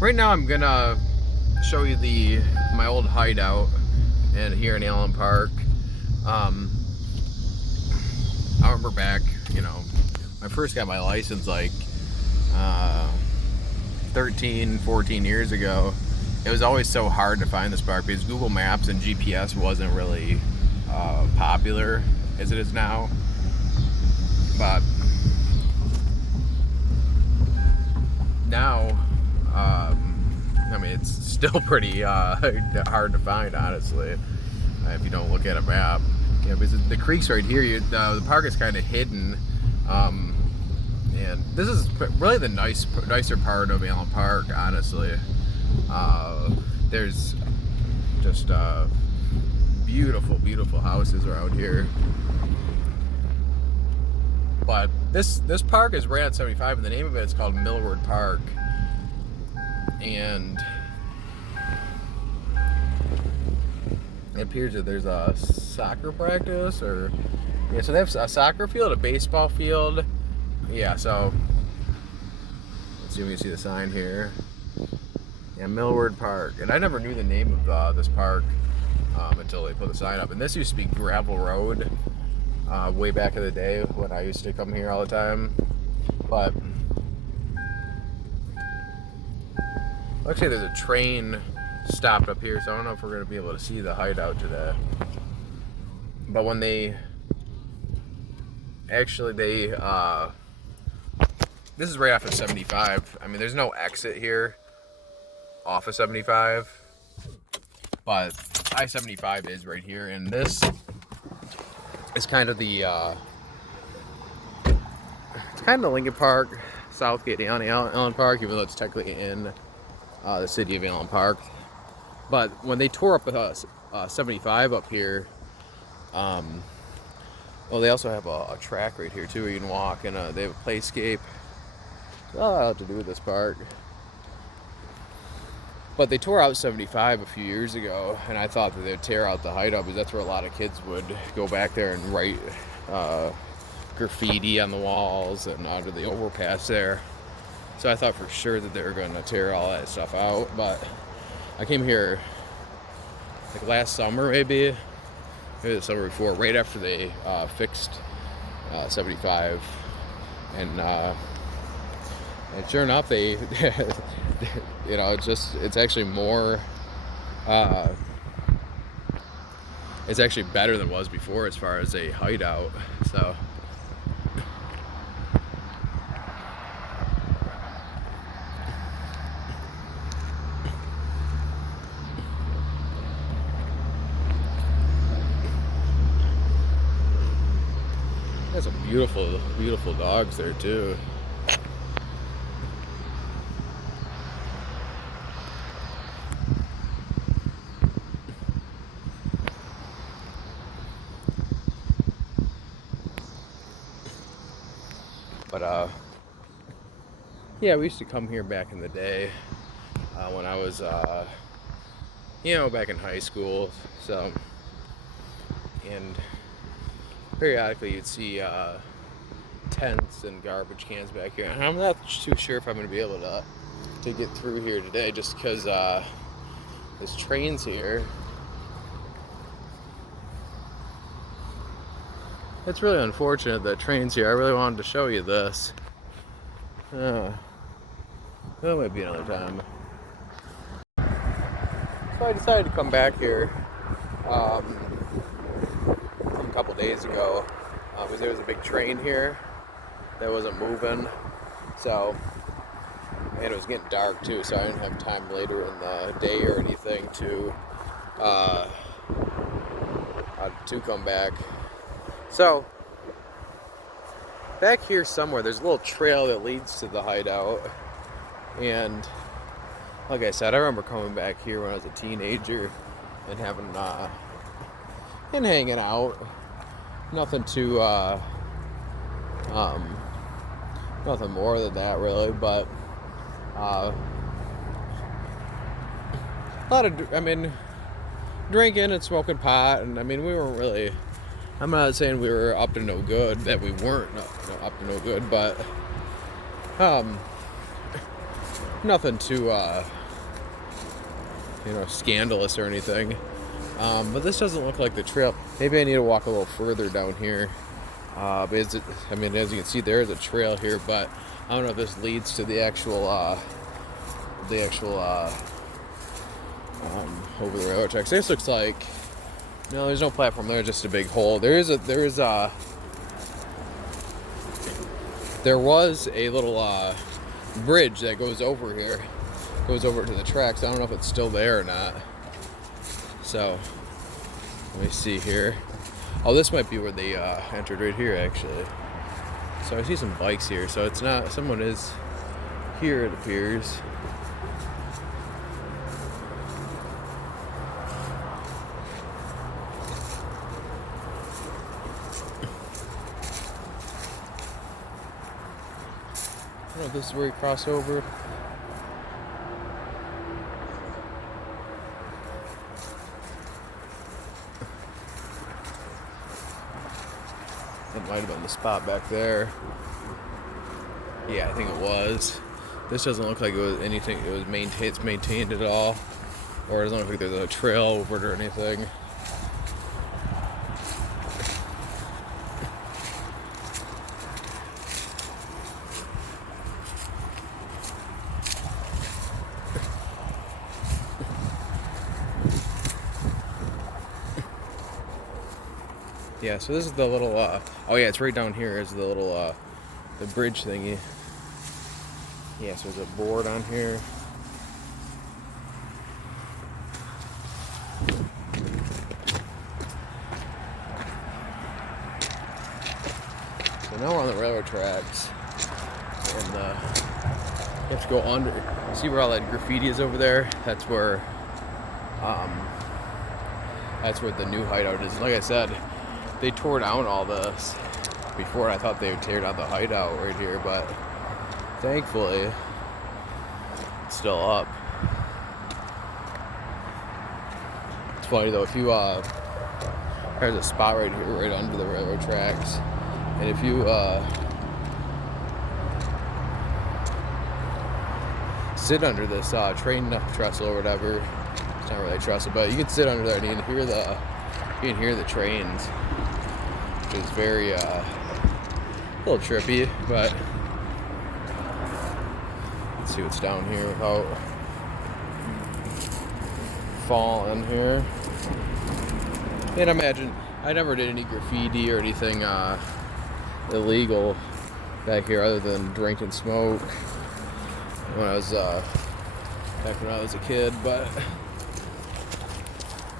Right now I'm gonna show you my old hideout and here in Allen Park. Um, I remember back, I first got my license like uh, 13, 14 years ago. It was always so hard to find this park because Google Maps and GPS wasn't really popular as it is now. But now, I mean, it's still pretty hard to find, honestly, if you don't look at a map. Because the creek's right here. The park is kind of hidden, and this is really the nicer part of Allen Park, honestly. There's just beautiful, beautiful houses around here. But this park is right on 75, and the name of it is called Millward Park. And it appears that there's a soccer practice, so they have a soccer field, a baseball field. Yeah, so let's see if we can see the sign here. Yeah, Millward Park. And I never knew the name of this park until they put the sign up. And this used to be gravel road way back in the day when I used to come here all the time. But actually, there's a train stopped up here, so I don't know if we're going to be able to see the hideout today. But when this is right off of 75. I mean, there's no exit here off of 75, but I-75 is right here, and this is kind of it's kind of Lincoln Park, Southgate, Allen Park, even though it's technically in the city of Allen Park. But when they tore up 75 up here, they also have a track right here too where you can walk, and they have a playscape. So a lot to do with this park. But they tore out 75 a few years ago, and I thought that they'd tear out the hideout because that's where a lot of kids would go back there and write graffiti on the walls and under the overpass there. So I thought for sure that they were going to tear all that stuff out. But I came here like last summer, maybe the summer before, right after they fixed 75, and sure enough, they it's actually more it's actually better than it was before as far as a hideout. So there's some beautiful, beautiful dogs there too. But yeah, we used to come here back in the day when I was back in high school. So, and periodically you'd see tents and garbage cans back here. And I'm not too sure if I'm going to be able to get through here today, just because there's trains here. It's really unfortunate that train's here. I really wanted to show you this. That might be another time. So I decided to come back here a couple days ago because there was a big train here that wasn't moving. So, and it was getting dark too, so I didn't have time later in the day or anything to come back. So, back here somewhere, there's a little trail that leads to the hideout. And, like I said, I remember coming back here when I was a teenager and having, and hanging out. Nothing too, nothing more than that, really. But, a lot of, drinking and smoking pot. And, we weren't really... I'm not saying we were up to no good, that we weren't up to no good, but nothing too scandalous or anything. But this doesn't look like the trail. Maybe I need to walk a little further down here. But as you can see, there is a trail here, but I don't know if this leads to the actual over the railroad tracks. This looks like, no, there's no platform there, just a big hole. There was a little bridge that goes over here, goes over to the tracks. I don't know if it's still there or not. So let me see here. Oh, this might be where they entered, right here actually. So I see some bikes here, so it's not, someone is here, it appears. I don't know if this is where you cross over. It might have been the spot back there. Yeah, I think it was. This doesn't look like it was anything. It was maintained. It's maintained at all, or it doesn't look like there's a trail over it or anything. Yeah, so this is the little, oh yeah, it's right down here is the little, the bridge thingy. Yeah, so there's a board on here. So now we're on the railroad tracks. And, you have to go under, see where all that graffiti is over there? That's where the new hideout is. Like I said, they tore down all this before, and I thought they would tear down the hideout right here, but thankfully it's still up. It's funny though, if you there's a spot right here right under the railroad tracks, and if you sit under this train trestle or whatever, it's not really a trestle, but you can sit under there and you can hear the trains, which is very a little trippy. But let's see what's down here without falling here. And imagine, I never did any graffiti or anything illegal back here other than drink and smoke when I was back when I was a kid, but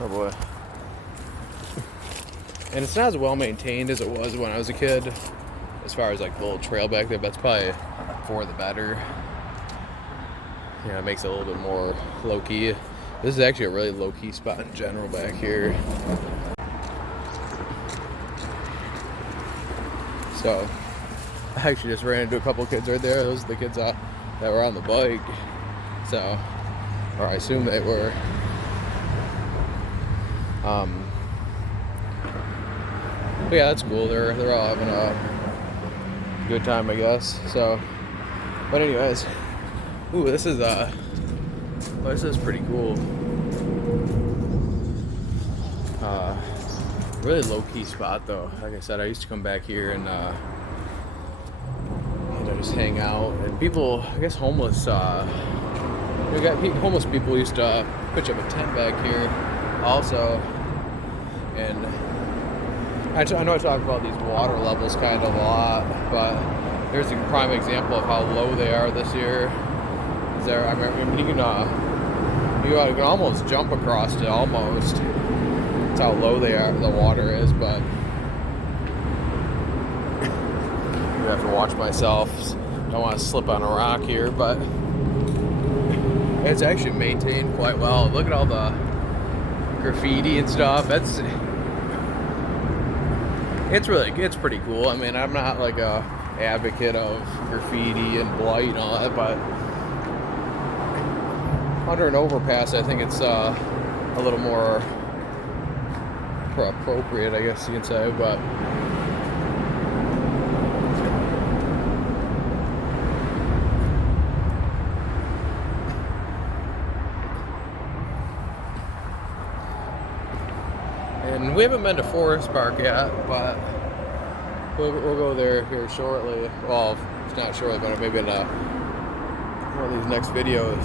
oh boy. And it's not as well maintained as it was when I was a kid, as far as like the little trail back there, but it's probably for the better. Yeah, it makes it a little bit more low-key. This is actually a really low-key spot in general back here. So, I actually just ran into a couple kids right there. Those are the kids that were on the bike. So, or I assume they were. But yeah, that's cool. They're all having a good time, I guess. So, but anyways, ooh, this is pretty cool. Really low-key spot though. Like I said, I used to come back here and just hang out. And people, I guess homeless people used to pitch up a tent back here also. And I know I talk about these water levels kind of a lot, but here's a prime example of how low they are this year. I mean, you can almost jump across it, almost. That's how low the water is, but I have to watch myself. Don't want to slip on a rock here, but it's actually maintained quite well. Look at all the graffiti and stuff. It's pretty cool. I mean, I'm not like a advocate of graffiti and blight and all that, but under an overpass, I think it's a little more appropriate, I guess you can say. But We haven't been to Forest Park yet, but we'll go there here shortly. Well, it's not shortly, but maybe in one of these next videos.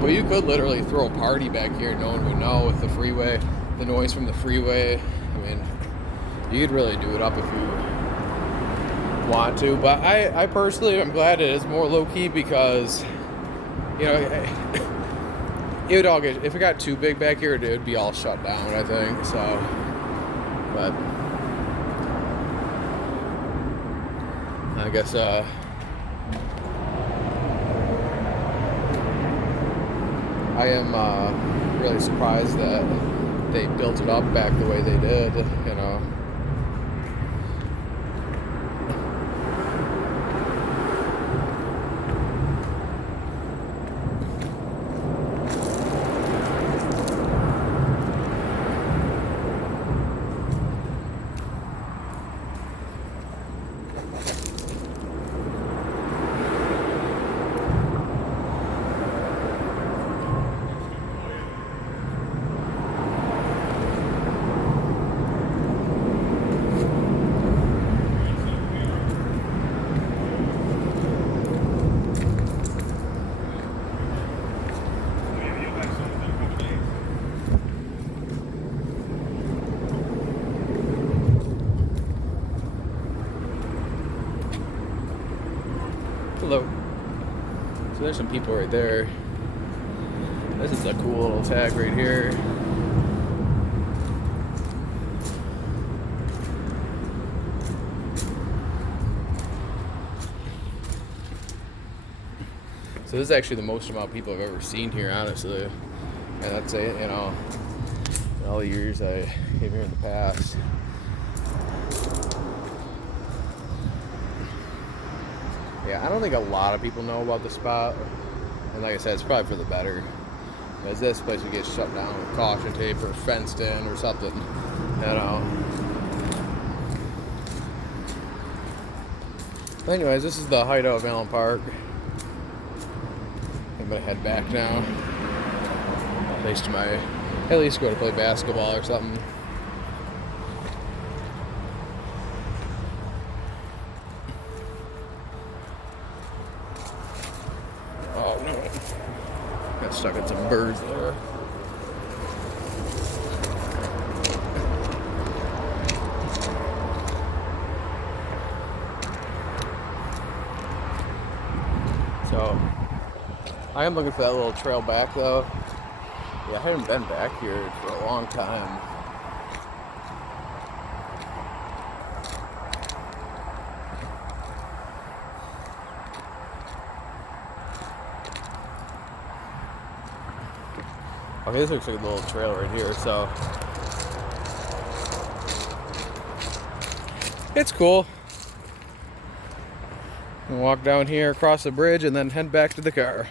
But you could literally throw a party back here, no one would know with the freeway, the noise from the freeway. I mean, you could really do it up if you want to. But I personally, I'm glad it is more low key because, you know, it would all get, if it got too big back here, it would be all shut down, I think. So, but I guess I am really surprised that they built it up back the way they did, you know. Hello. So there's some people right there. This is a cool little tag right here. So this is actually the most amount of people I've ever seen here, honestly. And that's it, you know, in all the years I came here in the past. Yeah, I don't think a lot of people know about the spot. And like I said, it's probably for the better. Because this place would get shut down with caution tape or fenced in or something, you know. Anyways, this is the hideout of Allen Park. I'm gonna head back now. At least go to play basketball or something. Oh no. Got stuck in some birds there. So I am looking for that little trail back though. Yeah, I haven't been back here for a long time. Okay, this looks like a little trail right here, so it's cool. We'll walk down here, across the bridge, and then head back to the car.